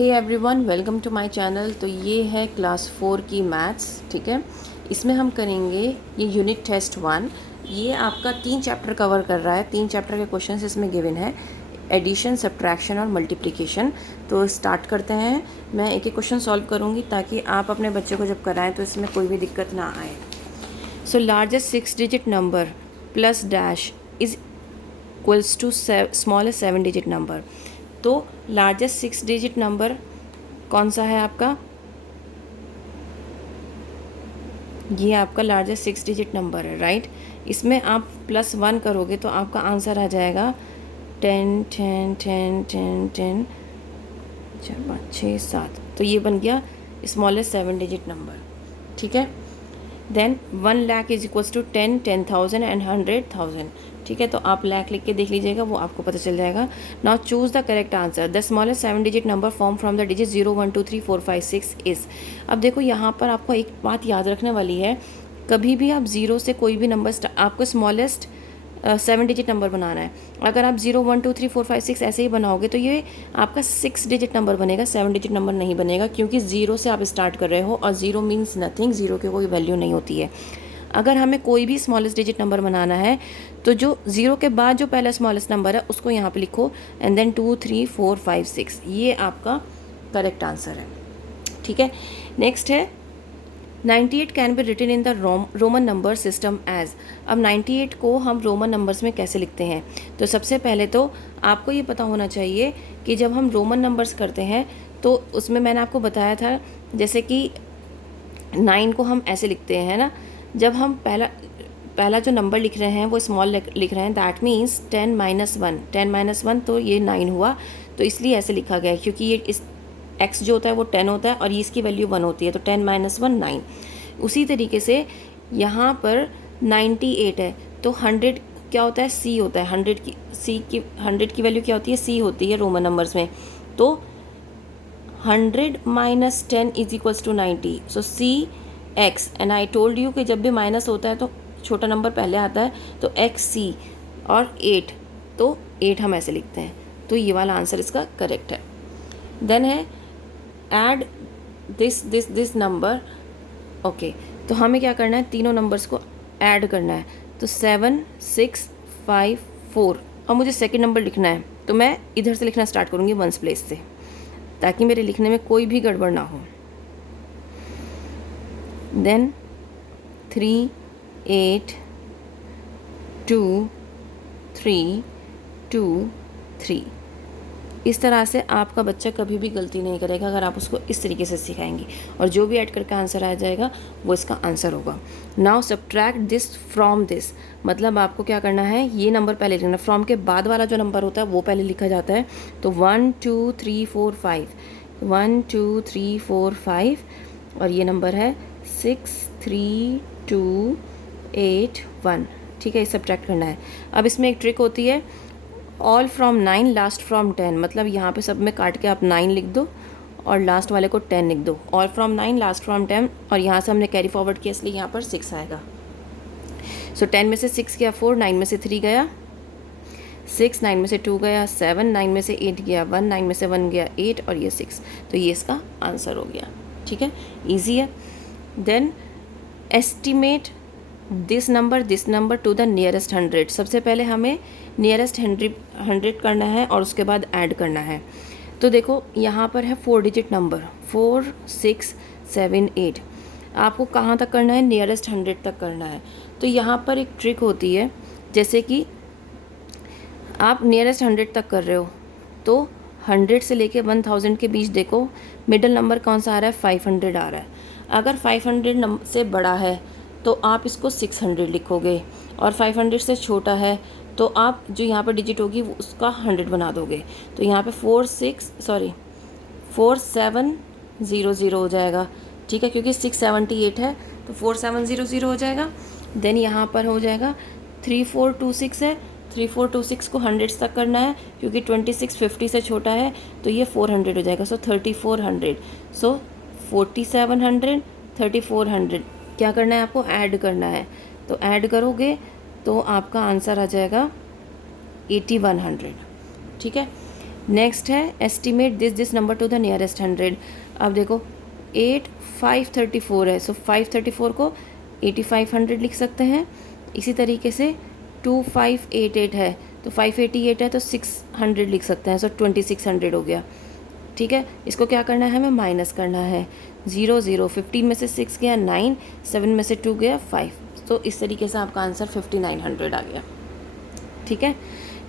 Hey everyone, welcome to my channel. तो ये है क्लास 4 की मैथ्स, ठीक है। इसमें हम करेंगे ये यूनिट टेस्ट 1। ये आपका 3 चैप्टर कवर कर रहा है। 3 चैप्टर के क्वेश्चंस इसमें गिवन है, एडिशन, सब्ट्रैक्शन और मल्टीप्लिकेशन। तो स्टार्ट करते हैं। मैं एक एक क्वेश्चन सॉल्व करूँगी ताकि आप अपने बच्चे को जब कराएं तो इसमें कोई भी दिक्कत ना आए। So largest 6 digit number plus dash is equals to smallest 7 digit number. तो लार्जेस्ट 6 डिजिट नंबर कौन सा है आपका? ये आपका लार्जेस्ट 6 डिजिट नंबर है, राइट। इसमें आप +1 करोगे तो आपका आंसर आ जाएगा 10 10 10 10 10 4 5 6 7। तो ये बन गया स्मॉलेस्ट 7 डिजिट नंबर, ठीक है। Then 1 lakh is equals to 10 10,000 and 100,000, ठीक है। तो आप लाख लिख के देख लीजिएगा, वो आपको पता चल जाएगा। Now choose the correct answer. The smallest 7 digit number form from the digit 0 1 2 3 4 5 6 is. अब देखो यहाँ पर आपको एक बात याद रखने वाली है, कभी भी आप 0 से कोई भी नंबर आपको स्मॉलेस्ट 7 डिजिट नंबर बनाना है। अगर आप 0 1 2 3 4 5 6 ऐसे ही बनाओगे तो ये आपका 6 डिजिट नंबर बनेगा, 7 डिजिट नंबर नहीं बनेगा, क्योंकि 0 से आप स्टार्ट कर रहे हो और 0 मीन्स नथिंग, 0 की कोई वैल्यू नहीं होती है। अगर हमें कोई भी स्मॉलेस्ट डिजिट नंबर बनाना है तो जो 0 के बाद जो पहला स्मॉलेस्ट नंबर है उसको यहाँ पे लिखो एंड देन 2 3 4 5 6। ये आपका करेक्ट आंसर है, ठीक है। नेक्स्ट है 98 can be written in the Roman number system as. अब 98 को हम रोमन नंबर्स में कैसे लिखते हैं? तो सबसे पहले तो आपको ये पता होना चाहिए कि जब हम रोमन नंबर्स करते हैं तो उसमें मैंने आपको बताया था, जैसे कि 9 को हम ऐसे लिखते हैं ना। जब हम पहला जो नंबर लिख रहे हैं वो स्मॉल लिख रहे हैं, दैट मीन्स 10 - 1 तो ये 9 हुआ। तो इसलिए ऐसे लिखा गया है क्योंकि ये इस x जो होता है वो 10 होता है और इसकी वैल्यू 1 होती है, तो 10 - 1 9। उसी तरीके से यहाँ पर 98 है तो 100 क्या होता है? c होता है। 100 की वैल्यू क्या होती है? c होती है रोमन नंबर्स में। तो 100 - 10 is equals to 90। So c x, and I told you कि जब भी माइनस होता है तो छोटा नंबर पहले आता है, तो x c और 8, तो 8 हम ऐसे लिखते हैं। तो ये वाला आंसर इसका करेक्ट है। देन है ऐड दिस नंबर। ओके, तो हमें क्या करना है? तीनों नंबर्स को ऐड करना है। तो 7 6 5 4। अब मुझे सेकंड नंबर लिखना है तो मैं इधर से लिखना स्टार्ट करूँगी 1 प्लेस से, ताकि मेरे लिखने में कोई भी गड़बड़ ना हो। देन 3 8 2 3 2 3। इस तरह से आपका बच्चा कभी भी गलती नहीं करेगा अगर आप उसको इस तरीके से सिखाएंगी, और जो भी ऐड करके आंसर आ जाएगा वो इसका आंसर होगा। Now subtract this from this, मतलब आपको क्या करना है? ये नंबर पहले लिखना। फ्रॉम के बाद वाला जो नंबर होता है वो पहले लिखा जाता है। तो 1 2 3 4 5, 1 2 3 4 5, और ये नंबर है 6 3 2 8 1, ठीक है। ये सब्ट्रैक्ट करना है। अब इसमें एक ट्रिक होती है, ऑल फ्रॉम 9 लास्ट फ्रॉम 10, मतलब यहाँ पे सब में काट के आप 9 लिख दो और लास्ट वाले को 10 लिख दो। ऑल फ्रॉम 9 लास्ट फ्रॉम 10, और यहाँ से हमने कैरी फॉरवर्ड किया इसलिए यहाँ पर 6 आएगा। सो 10 में से 6 गया 4, 9 में से 3 गया 6, 9 में से 2 गया 7, 9 में से 8 गया 1, 9 में से 1 गया 8, और ये 6। तो ये इसका आंसर हो गया, ठीक है। ईजी है। Then estimate this number to the nearest 100। सबसे पहले हमें नियरेस्ट 100 करना है और उसके बाद ऐड करना है। तो देखो यहाँ पर है 4 डिजिट नंबर 4 6 7 8। आपको कहाँ तक करना है? नियरेस्ट 100 तक करना है। तो यहाँ पर एक ट्रिक होती है, जैसे कि आप नियरेस्ट 100 तक कर रहे हो तो 100 से लेके 1000 के बीच देखो मिडिल नंबर कौन सा आ रहा है? 500 आ रहा है। अगर 500 से बड़ा है तो आप इसको 600 लिखोगे, और 500 से छोटा है तो आप जो यहाँ पर डिजिट होगी उसका 100 बना दोगे। तो यहाँ पे 4700 हो जाएगा, ठीक है, क्योंकि 678 है तो 4700 हो जाएगा। देन यहाँ पर हो जाएगा 3426 है, 3426 को 100 तक करना है क्योंकि 26 50 से छोटा है, तो ये 400 हो जाएगा। सो 3400, सो 4700 3400। क्या करना है आपको? ऐड करना है। तो ऐड करोगे तो आपका आंसर आ जाएगा 8100, ठीक है। नेक्स्ट है estimate this number to the nearest 100। अब देखो 8534 है, सो 534 को 8500 लिख सकते हैं। इसी तरीके से 2588 है, तो 588 है तो 600 लिख सकते हैं, सो 2600 हो गया। ठीक है, इसको क्या करना है, हमें माइनस करना है। 0 0, 15 में से 6 गया 9, 7 में से 2 गया 5, तो इस तरीके से आपका आंसर 5900 आ गया। ठीक है,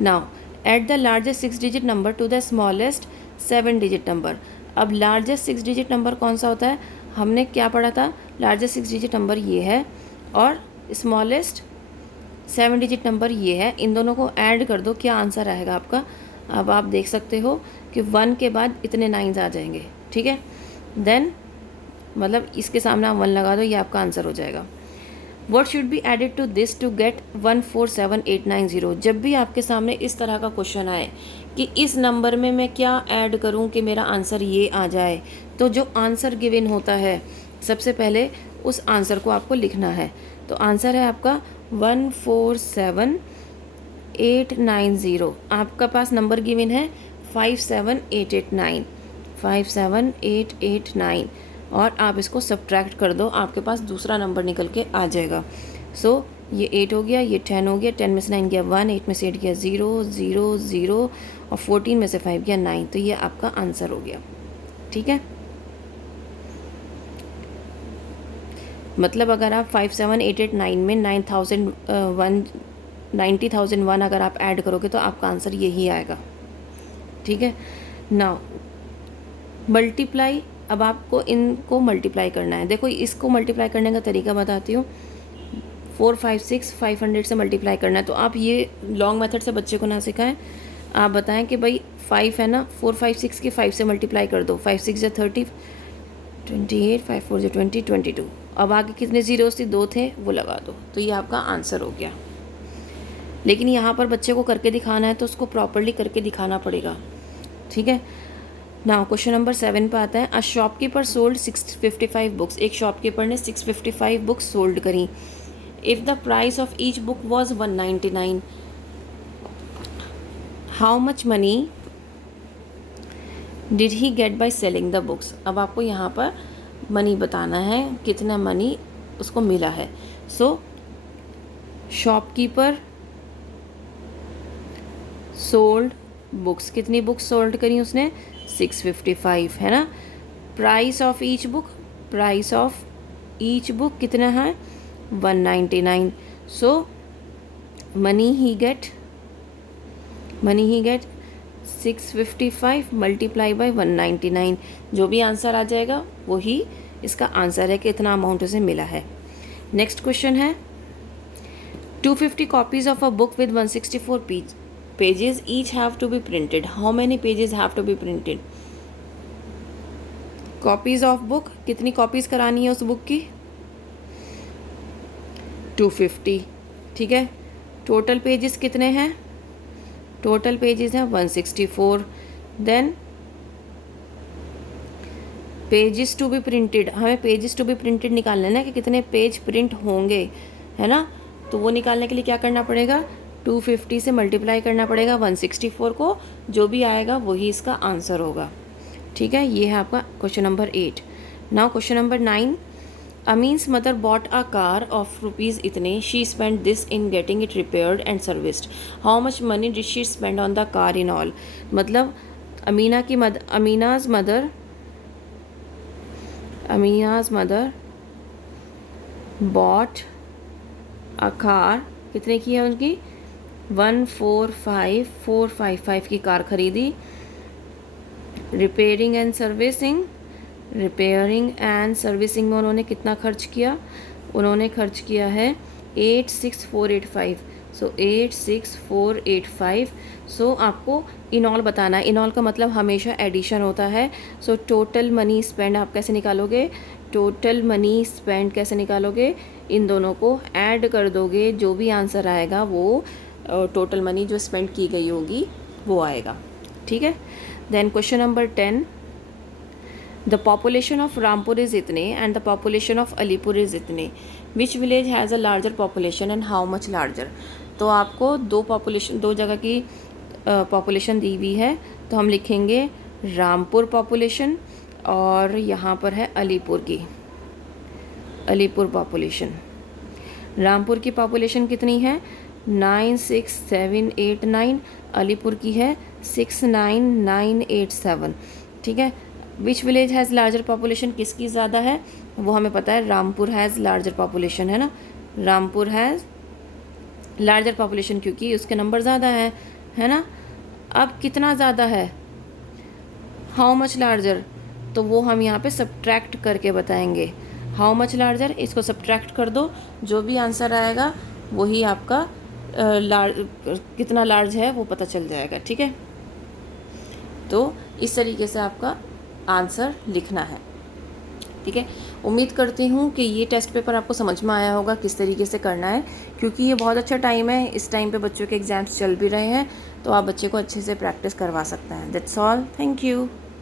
now at the largest 6 digit number to the smallest 7 digit number. अब लार्जेस्ट 6 डिजिट नंबर कौन सा होता है, हमने क्या पढ़ा था, लार्जेस्ट 6 डिजिट नंबर ये है और स्मॉलेस्ट 7 डिजिट नंबर ये है। इन दोनों को ऐड कर दो, क्या आंसर आएगा आपका। अब आप देख सकते हो कि 1 के बाद इतने 9s आ जाएंगे। ठीक है, देन मतलब इसके सामने आप 1 लगा दो, ये आपका आंसर हो जाएगा। What should be added to this to get 147890? जब भी आपके सामने इस तरह का क्वेश्चन आए कि इस नंबर में मैं क्या ऐड करूं कि मेरा आंसर ये आ जाए, तो जो आंसर गिवन होता है सबसे पहले उस आंसर को आपको लिखना है। तो आंसर है आपका 147890। आपका पास नंबर गिवन है 57889, 57889 और आप इसको सब्ट्रैक्ट कर दो, आपके पास दूसरा नंबर निकल के आ जाएगा। सो ये 8 हो गया, ये 10 हो गया, 10 में से 9 गया 1, 8 में से 8 गया 0 0 0 और 14 में से 5 गया 9, तो ये आपका आंसर हो गया। ठीक है, मतलब अगर आप 57889 में 90,001 अगर आप ऐड करोगे तो आपका आंसर यही आएगा। ठीक है, नाउ मल्टीप्लाई। अब आपको इनको मल्टीप्लाई करना है। देखो इसको मल्टीप्लाई करने का तरीका बताती हूँ। 4 5 6 500 से मल्टीप्लाई करना है, तो आप ये लॉन्ग मेथड से बच्चे को ना सिखाएं, आप बताएं कि भाई 5 है ना, 4 5 6 के 5 से मल्टीप्लाई कर दो, 5 6 या 30, 28, 5 4 या 20, 22। अब आगे कितने जीरोस थे, 2 थे, वो लगा दो, तो ये आपका आंसर हो गया। लेकिन यहाँ पर बच्चे को करके दिखाना है तो उसको प्रॉपरली करके दिखाना पड़ेगा। ठीक है, नाउ क्वेश्चन नंबर 7 पे आता है। A shopkeeper sold 655 books. एक शॉपकीपर ने 655 बुक्स सोल्ड करी। If the price of each book was 199, how much money did he get by selling the books. अब आपको यहाँ पर मनी बताना है, कितना मनी उसको मिला है। सो शॉपकीपर सोल्ड बुक्स, कितनी बुक्स सोल्ड करी उसने, 655 है ना। Price of each book, price of each book कितना है, 199। So money he get 655 multiply by 199। जो भी आंसर आ जाएगा वही इसका आंसर है कि इतना अमाउंट उसे मिला है। नेक्स्ट क्वेश्चन है 250 copies of a book with 164 pages each have to be printed. How many pages have to be printed? Copies of book, कितनी कॉपीज करानी है उस बुक की, 250। ठीक है, टोटल पेजेस कितने हैं, टोटल पेजेस हैं 164। Then pages to be printed, हमें पेजेस टू बी प्रिंटेड निकालना है ना कि कितने पेज प्रिंट होंगे, है ना। तो वो निकालने के लिए क्या करना पड़ेगा, 250 से मल्टीप्लाई करना पड़ेगा 164 को, जो भी आएगा वही इसका आंसर होगा। ठीक है, ये है आपका question number 8। Now question number 9। Amin's mother bought a car of rupees इतने, she spend this in getting it repaired and serviced, how much money did she spend on the car in all. मतलब Amina's mother bought a car, कितने की है उनकी, 145,455 की car खरीदी। Repairing and servicing में उन्होंने कितना खर्च किया, उन्होंने खर्च किया है 86485। सो 86485। सो आपको इन ऑल बताना है। इन ऑल का मतलब हमेशा एडिशन होता है। सो टोटल मनी स्पेंड आप कैसे निकालोगे, टोटल मनी स्पेंड कैसे निकालोगे, इन दोनों को ऐड कर दोगे, जो भी आंसर आएगा वो टोटल मनी जो स्पेंड की गई होगी वो आएगा। ठीक है, then question number 10। The population of Rampur is इतने and the population of Alipur is इतने, which village has a larger population and how much larger. तो आपको दो जगह की पॉपुलेशन दी हुई है, तो हम लिखेंगे रामपुर पॉपुलेशन और यहाँ पर है अलीपुर की, अलीपुर पॉपुलेशन। रामपुर की पॉपुलेशन कितनी है 96789, अलीपुर की है 69987। ठीक है, विच विलेज हैज़ लार्जर पॉपुलेशन, किसकी ज़्यादा है वो हमें पता है, रामपुर हैज़ लार्जर पॉपुलेशन, है ना। रामपुर हैज़ लार्जर पॉपुलेशन क्योंकि उसके नंबर ज़्यादा है ना। अब कितना ज़्यादा है, हाउ मच लार्जर, तो वो हम यहाँ पे सब्ट्रैक्ट करके बताएंगे। हाउ मच लार्जर, इसको सब्ट्रैक्ट कर दो, जो भी आंसर आएगा वही आपका कितना लार्ज है वो पता चल जाएगा। ठीक है, तो इस तरीके से आपका आंसर लिखना है। ठीक है, उम्मीद करती हूँ कि ये टेस्ट पेपर आपको समझ में आया होगा किस तरीके से करना है, क्योंकि ये बहुत अच्छा टाइम है। इस टाइम पे बच्चों के एग्ज़ाम्स चल भी रहे हैं, तो आप बच्चे को अच्छे से प्रैक्टिस करवा सकते हैं। That's all, thank you.